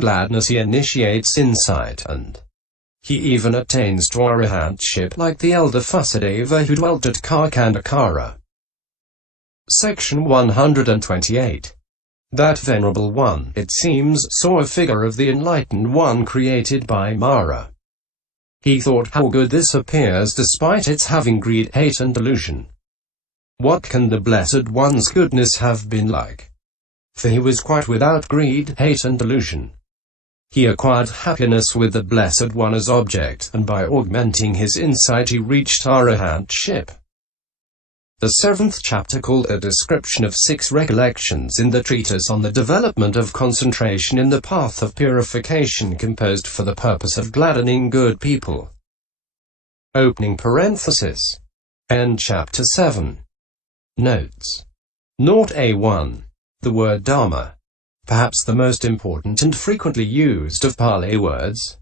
gladness he initiates insight, and he even attains to arahantship like the elder Fusadeva who dwelt at Karkandakara. Section 128. That Venerable One, it seems, saw a figure of the Enlightened One created by Mara. He thought, how good this appears despite its having greed, hate and delusion. What can the Blessed One's goodness have been like? For he was quite without greed, hate and delusion. He acquired happiness with the Blessed One as object, and by augmenting his insight he reached arahantship. The 7th chapter, called A Description of 6 Recollections in the Treatise on the Development of Concentration in the Path of Purification, composed for the purpose of gladdening good people. Opening parenthesis. End chapter 7. Notes. Note A1. The word Dhamma, perhaps the most important and frequently used of Pali words,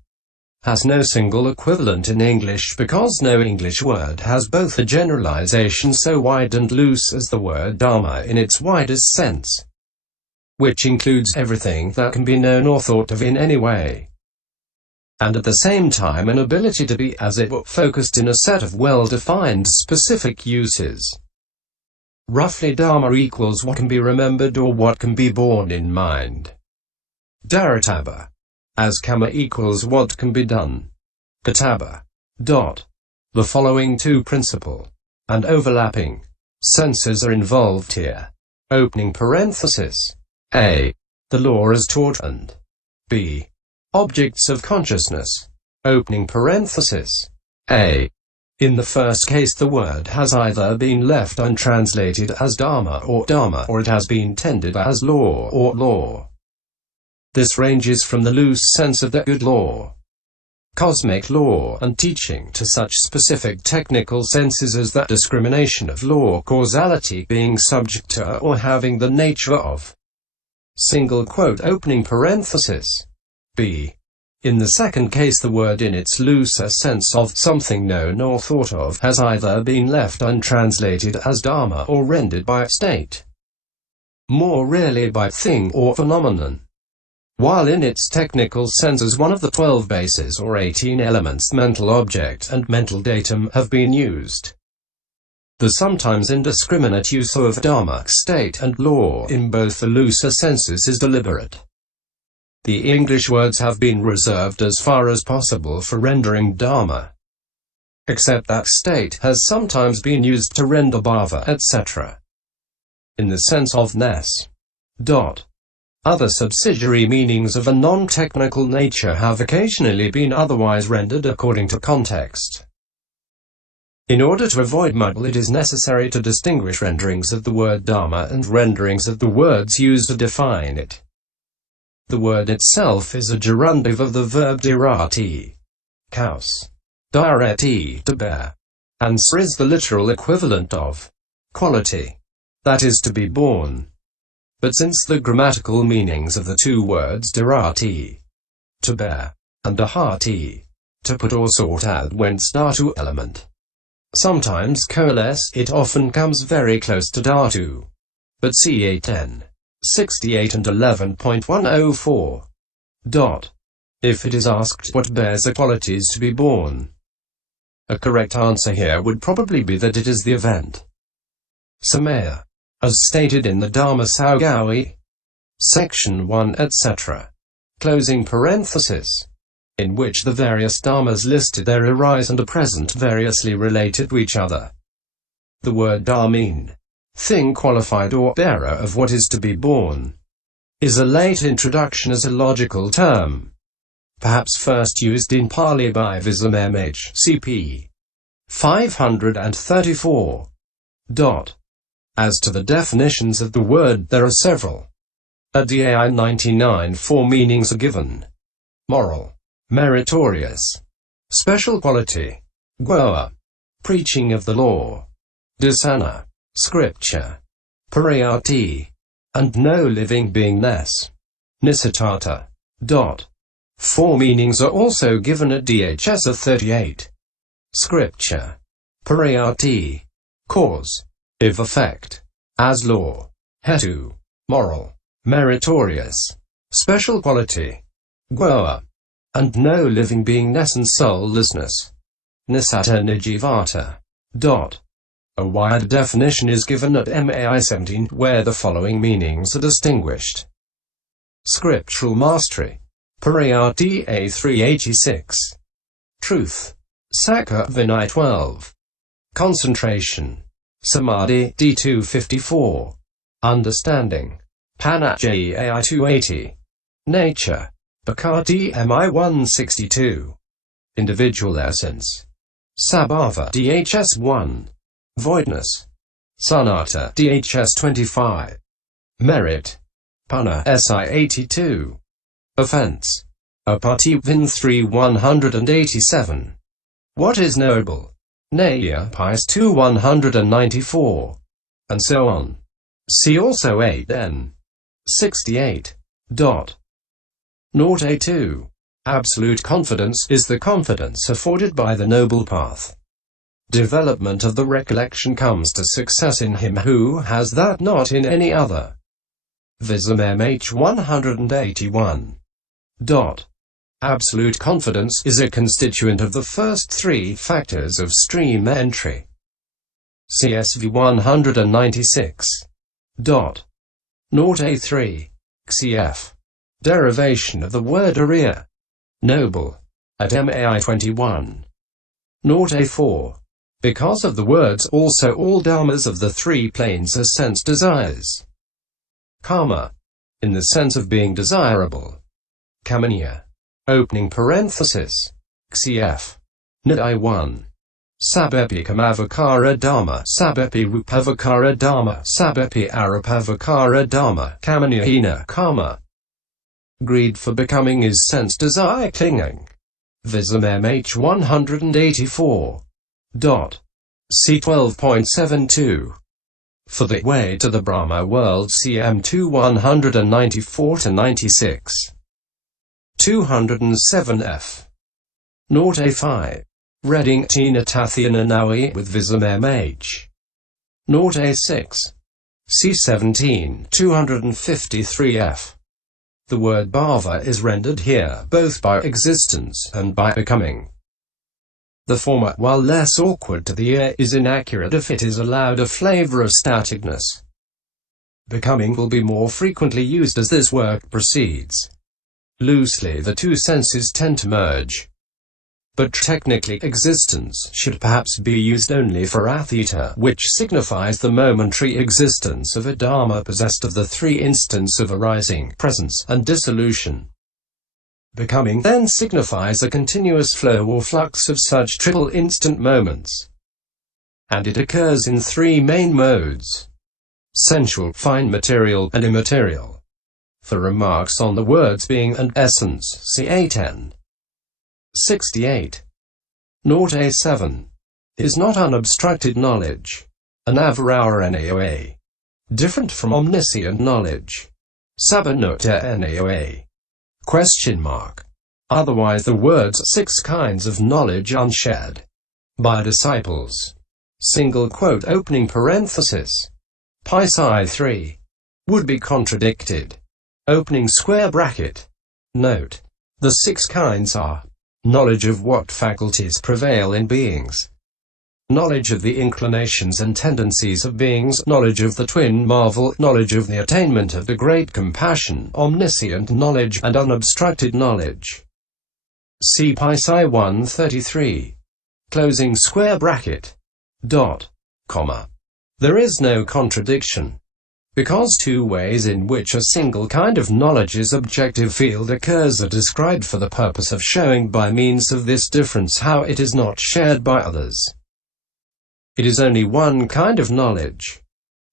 has no single equivalent in English because no English word has both a generalization so wide and loose as the word Dhamma in its widest sense, which includes everything that can be known or thought of in any way, and at the same time an ability to be, as it were, focused in a set of well-defined specific uses. Roughly, Dhamma equals what can be remembered or what can be borne in mind. Dharetabba, as kamma equals what can be done. Katabba. The following two principal and overlapping senses are involved here. Opening parenthesis. A. The law as taught, and B. Objects of consciousness. Opening parenthesis. A. In the first case the word has either been left untranslated as Dhamma, or it has been tended as law or law. This ranges from the loose sense of the good law, cosmic law and teaching to such specific technical senses as that discrimination of law, causality, being subject to or having the nature of. Single quote opening parenthesis. B. In the second case the word in its looser sense of something known or thought of has either been left untranslated as Dhamma or rendered by state, more rarely by thing or phenomenon, while in its technical sense as one of the 12 bases or 18 elements mental object and mental datum have been used. The sometimes indiscriminate use of Dhamma, state and law in both the looser senses is deliberate. The English words have been reserved as far as possible for rendering Dhamma, except that state has sometimes been used to render bhava, etc. in the sense of ness. Other subsidiary meanings of a non-technical nature have occasionally been otherwise rendered according to context. In order to avoid muddle, it is necessary to distinguish renderings of the word Dhamma and renderings of the words used to define it. The word itself is a gerundive of the verb dharati, kaus, dhareti, to bear, and sir is the literal equivalent of quality, that is, to be born. But since the grammatical meanings of the two words dharati, to bear, and dahati, to put or sort out whence dhatu element, sometimes coalesce, it often comes very close to dhatu. But see 810.68 and 11.104. If it is asked what bears the qualities to be born, a correct answer here would probably be that it is the event samaya, as stated in the Dhamma Saugawi, section 1, etc. Closing parenthesis. In which the various dhammas listed there arise and are present variously related to each other. The word dhammin, thing qualified or bearer of what is to be born, is a late introduction as a logical term, perhaps first used in Pali by Visam MH, CP 534. As to the definitions of the word, there are several. At DAI 99 4 meanings are given: moral, meritorious, special quality, goa, preaching of the law, dasana, scripture, pariyati, and no living being ness, nisatata. 4 meanings are also given at DHS 38. Scripture, pariyati, cause, if effect, as law, hetu, moral, meritorious, special quality, Goa, and no living being ness and soullessness. Nisata nijivata. A wide definition is given at MAI 17 where the following meanings are distinguished. Scriptural mastery. Pariyata 386. Truth. Sakha Vinay 12. Concentration. Samadhi D 254. Understanding. Panajai AI 280. Nature. Bhakti MI 162. Individual essence. Sabhava DHS 1. Voidness. Sanata DHS 25. Merit. Pana SI 82. Offense. Apati Vin 3 187. What is noble? Naya Pis 2 194. And so on. See also 8n. 68. 0a2. Absolute confidence is the confidence afforded by the noble path. Development of the recollection comes to success in him who has that not in any other. Vism MH 181. Absolute confidence is a constituent of the first three factors of stream entry. CSV 196. 0a3. Cf. Derivation of the word Arya. Noble. At MAI 21. 0a4. Because of the words also all dharmas of the three planes are sense desires. Kamma. In the sense of being desirable. Kamaniya. Opening parenthesis. Cf. Nidai 1. Sabepi kamavakara dhamma, sabepi rupavakara dhamma, sabepi arupavakara dhamma, kamaniyahina kamma. Greed for becoming is sense desire clinging. Vism MH 184. C 12.72. For the way to the Brahma world CM 2 194-96. 207f. 0a5. Reading Tina Tathiana Nawi with Vism MH. 0a6. C 17 253f. The word bhava is rendered here both by existence and by becoming. The former, while less awkward to the ear, is inaccurate if it is allowed a flavor of staticness. Becoming will be more frequently used as this work proceeds. Loosely the two senses tend to merge. But technically existence should perhaps be used only for atheta, which signifies the momentary existence of a dharma possessed of the three instants of arising, presence, and dissolution. Becoming then signifies a continuous flow or flux of such triple instant moments. And it occurs in three main modes: sensual, fine material, and immaterial. For remarks on the words being and essence, see 8n. 68. 0a7. Is not unobstructed knowledge. An avaraura naoa. Different from omniscient knowledge. Sabanutta naoa. Question mark. Otherwise the words six kinds of knowledge unshed by disciples. Single quote opening parenthesis. Pi psi 3. Would be contradicted. Opening square bracket. Note. The six kinds are: knowledge of what faculties prevail in beings, knowledge of the inclinations and tendencies of beings, knowledge of the twin marvel, knowledge of the attainment of the great compassion, omniscient knowledge, and unobstructed knowledge. See Pi Psi 133. Closing square bracket. Comma. There is no contradiction. Because two ways in which a single kind of knowledge's objective field occurs are described for the purpose of showing by means of this difference how it is not shared by others. It is only one kind of knowledge.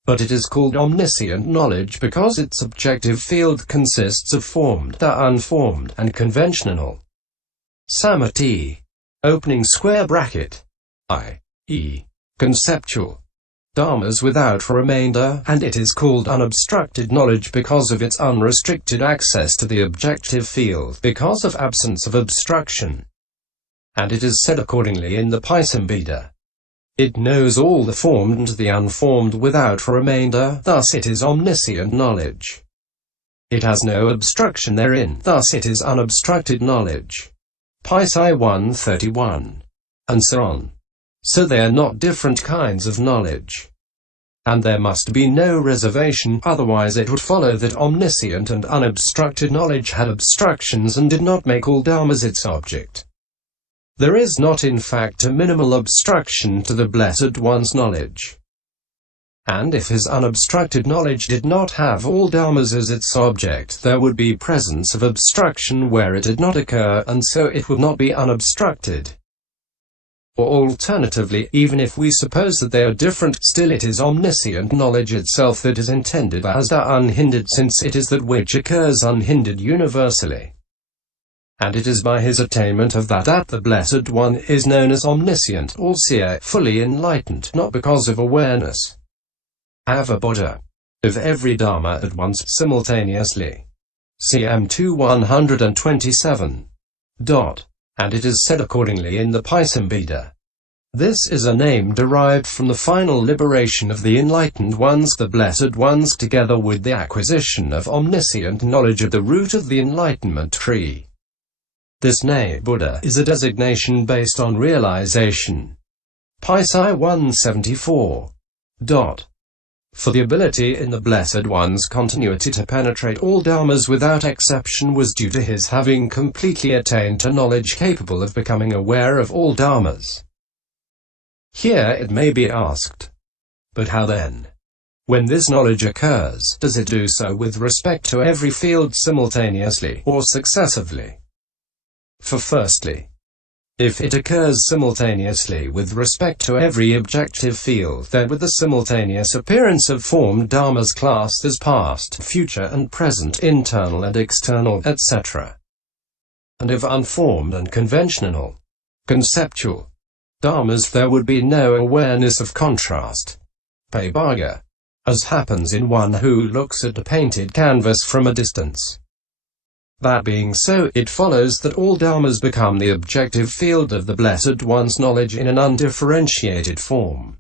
But it is called omniscient knowledge because its objective field consists of formed, the unformed, and conventional. Samati. Opening square bracket. I.e. conceptual. Dharmas without remainder, and it is called unobstructed knowledge because of its unrestricted access to the objective field, because of absence of obstruction. And it is said accordingly in the Paisambhida. It knows all the formed and the unformed without remainder, thus it is omniscient knowledge. It has no obstruction therein, thus it is unobstructed knowledge. Psi 131. And so on. So they are not different kinds of knowledge. And there must be no reservation, otherwise it would follow that omniscient and unobstructed knowledge had obstructions and did not make all dhammas its object. There is not in fact a minimal obstruction to the Blessed One's knowledge. And if his unobstructed knowledge did not have all dhammas as its object, there would be presence of obstruction where it did not occur, and so it would not be unobstructed. Or alternatively, even if we suppose that they are different, still it is omniscient knowledge itself that is intended as the unhindered, since it is that which occurs unhindered universally. And it is by his attainment of that the Blessed One is known as omniscient, all-seer, fully enlightened, not because of awareness. Avaboddha. Of every Dhamma at once, simultaneously. Cm 2127. And it is said accordingly in the Pisambhida. This is a name derived from the final liberation of the enlightened ones, the Blessed Ones, together with the acquisition of omniscient knowledge of the root of the enlightenment tree. This name, Buddha, is a designation based on realization. Psi 174. For the ability in the Blessed One's continuity to penetrate all dhammas without exception was due to his having completely attained to knowledge capable of becoming aware of all dhammas. Here it may be asked, but how then? When this knowledge occurs, does it do so with respect to every field simultaneously, or successively? For firstly, if it occurs simultaneously with respect to every objective field, then with the simultaneous appearance of formed dhammas classed as past, future and present, internal and external, etc., and of unformed and conventional, conceptual dhammas, there would be no awareness of contrast, paibhaga, as happens in one who looks at a painted canvas from a distance. That being so, it follows that all dhammas become the objective field of the Blessed One's knowledge in an undifferentiated form,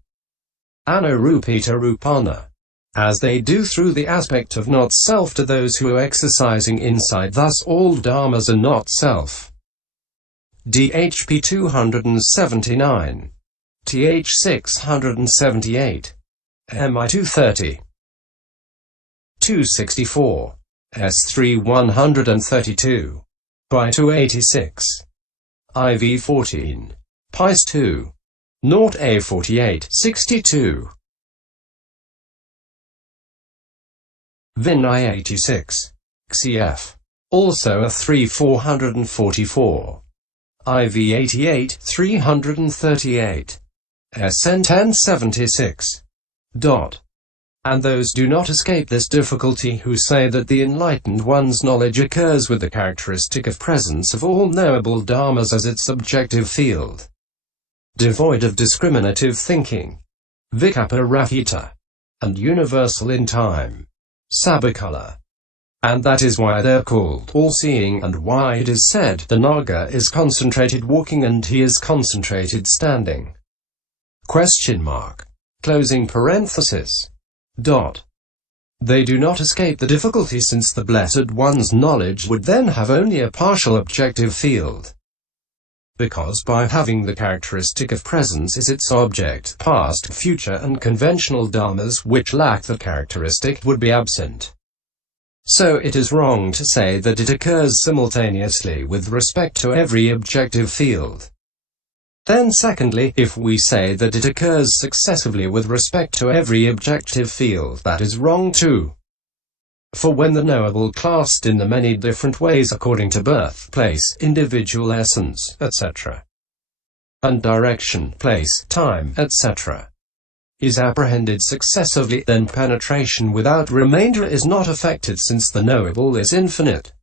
anurupita rupana, as they do through the aspect of not-self to those who are exercising insight. Thus all dhammas are not self. DHP 279. TH 678. MI 230. 264. S3 132. By 286. IV 14. Pis 2. Naught A 48. 62. Vinay 86. CF. Also a 3 444. IV 88. 338. SN 1076. And those do not escape this difficulty who say that the enlightened one's knowledge occurs with the characteristic of presence of all knowable dhammas as its subjective field, devoid of discriminative thinking, vikapa rahita, and universal in time, sabakala. And that is why they are called all-seeing, and why it is said the Naga is concentrated walking and he is concentrated standing. Question mark. Closing parenthesis. They do not escape the difficulty, since the Blessed One's knowledge would then have only a partial objective field, because by having the characteristic of presence as its object, past, future and conventional dhammas which lack the characteristic would be absent. So it is wrong to say that it occurs simultaneously with respect to every objective field. Then secondly, if we say that it occurs successively with respect to every objective field, that is wrong too. For when the knowable classed in the many different ways according to birth, place, individual essence, etc., and direction, place, time, etc., is apprehended successively, then penetration without remainder is not affected, since the knowable is infinite.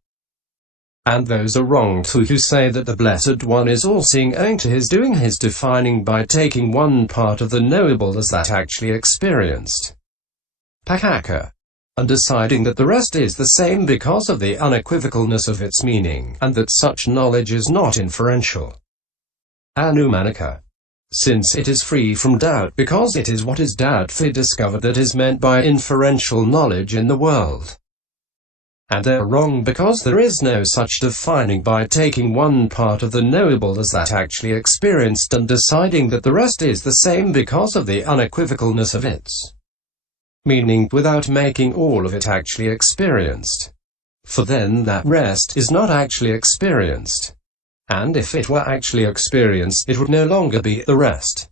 And those are wrong too who say that the Blessed One is all-seeing owing to his doing his defining by taking one part of the knowable as that actually experienced, pakaka, and deciding that the rest is the same because of the unequivocalness of its meaning, and that such knowledge is not inferential, anumanika, since it is free from doubt, because it is what is doubtfully discovered that is meant by inferential knowledge in the world. And they're wrong because there is no such defining by taking one part of the knowable as that actually experienced and deciding that the rest is the same because of the unequivocalness of its meaning, without making all of it actually experienced. For then that rest is not actually experienced. And if it were actually experienced, it would no longer be the rest.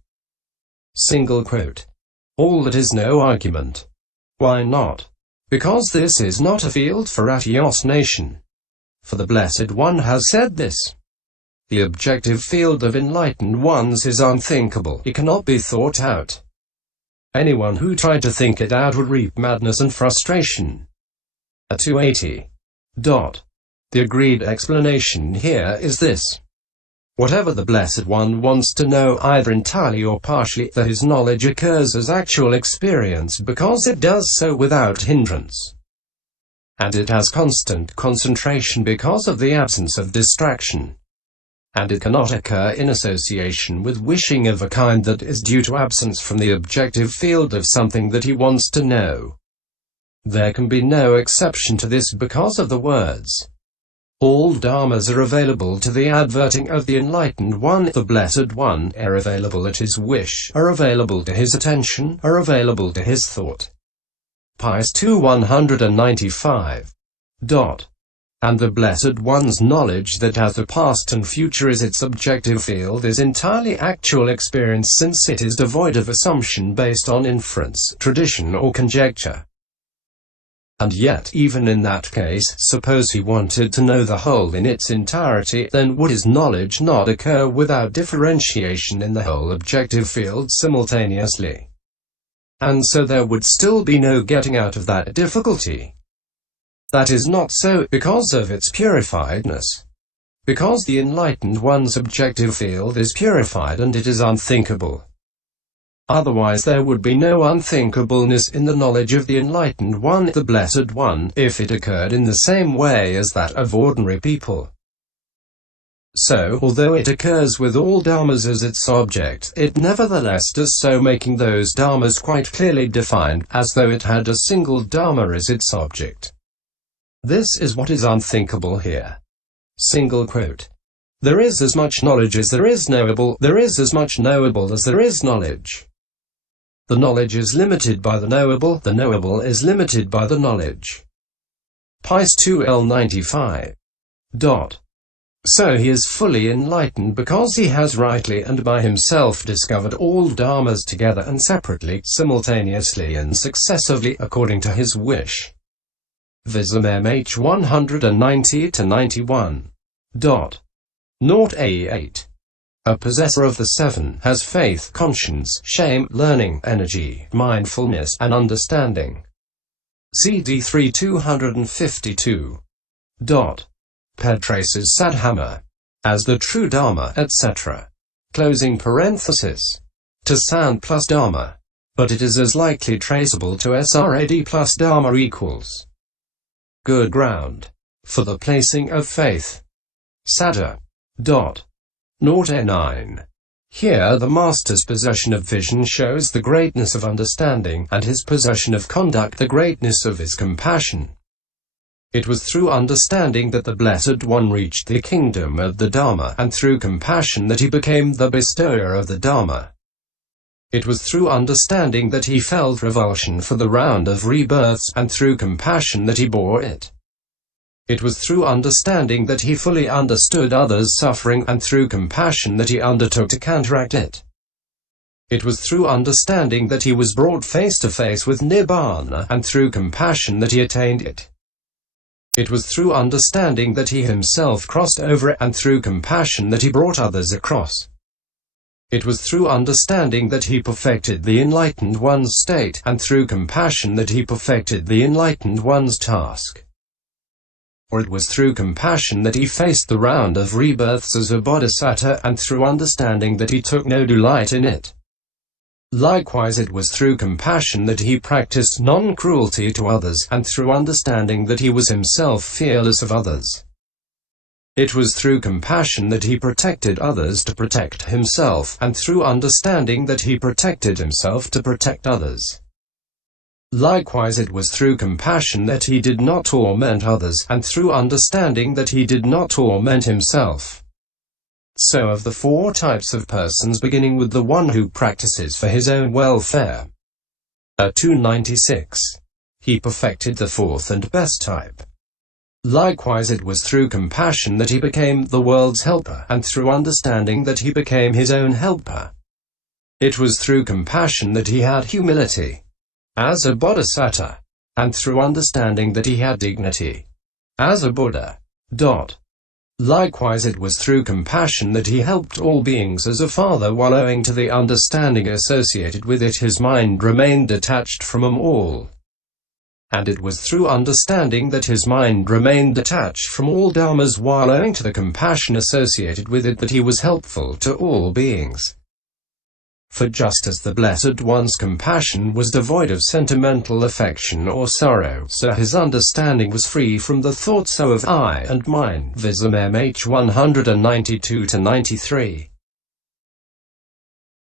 Single quote. All that is no argument. Why not? Because this is not a field for ratiocination. For the Blessed One has said this. The objective field of enlightened ones is unthinkable. It cannot be thought out. Anyone who tried to think it out would reap madness and frustration. 280. The agreed explanation here is this. Whatever the Blessed One wants to know, either entirely or partially, that his knowledge occurs as actual experience because it does so without hindrance. And it has constant concentration because of the absence of distraction. And it cannot occur in association with wishing of a kind that is due to absence from the objective field of something that he wants to know. There can be no exception to this because of the words. All dharmas are available to the adverting of the enlightened one. The Blessed One are available at his wish, are available to his attention, are available to his thought. Pies 2:195. And the Blessed One's knowledge that as the past and future is its objective field is entirely actual experience, since it is devoid of assumption based on inference, tradition or conjecture. And yet, even in that case, suppose he wanted to know the whole in its entirety, then would his knowledge not occur without differentiation in the whole objective field simultaneously? And so there would still be no getting out of that difficulty. That is not so, because of its purifiedness. Because the enlightened one's objective field is purified and it is unthinkable. Otherwise there would be no unthinkableness in the knowledge of the enlightened one, the Blessed One, if it occurred in the same way as that of ordinary people. So, although it occurs with all dharmas as its object, it nevertheless does so, making those dharmas quite clearly defined, as though it had a single dharma as its object. This is what is unthinkable here. Single quote. There is as much knowledge as there is knowable, there is as much knowable as there is knowledge. The knowledge is limited by the knowable is limited by the knowledge. Pies 2L95. So he is fully enlightened because he has rightly and by himself discovered all dharmas together and separately, simultaneously and successively, according to his wish. Vism MH 190-91. 0A8. A possessor of the seven has faith, conscience, shame, learning, energy, mindfulness, and understanding. CD 3252. Traces Sadhamma as the true Dharma, etc. Closing parenthesis. To San plus Dharma. But it is as likely traceable to SRAD plus Dharma equals. Good ground for the placing of faith. Sada. 0A9. Here the Master's possession of vision shows the greatness of understanding, and his possession of conduct the greatness of his compassion. It was through understanding that the Blessed One reached the kingdom of the Dharma, and through compassion that he became the bestower of the Dharma. It was through understanding that he felt revulsion for the round of rebirths, and through compassion that he bore it. It was through understanding that he fully understood others' suffering, and through compassion that he undertook to counteract it. It was through understanding that he was brought face to face with Nibbana, and through compassion that he attained it. It was through understanding that he himself crossed over it, and through compassion that he brought others across. It was through understanding that he perfected the enlightened one's state, and through compassion that he perfected the enlightened one's task. Or it was through compassion that he faced the round of rebirths as a bodhisattva, and through understanding that he took no delight in it. Likewise, it was through compassion that he practiced non-cruelty to others, and through understanding that he was himself fearless of others. It was through compassion that he protected others to protect himself, and through understanding that he protected himself to protect others. Likewise it was through compassion that he did not torment others, and through understanding that he did not torment himself. So of the four types of persons, beginning with the one who practices for his own welfare. 296. He perfected the fourth and best type. Likewise it was through compassion that he became the world's helper, and through understanding that he became his own helper. It was through compassion that he had humility, as a bodhisattva, and through understanding that he had dignity, as a Buddha. Likewise it was through compassion that he helped all beings as a father, while owing to the understanding associated with it his mind remained detached from them all. And it was through understanding that his mind remained detached from all dhammas, while owing to the compassion associated with it, that he was helpful to all beings. For just as the Blessed One's compassion was devoid of sentimental affection or sorrow, so his understanding was free from the thoughts of I and mine. Vism MH 192-93.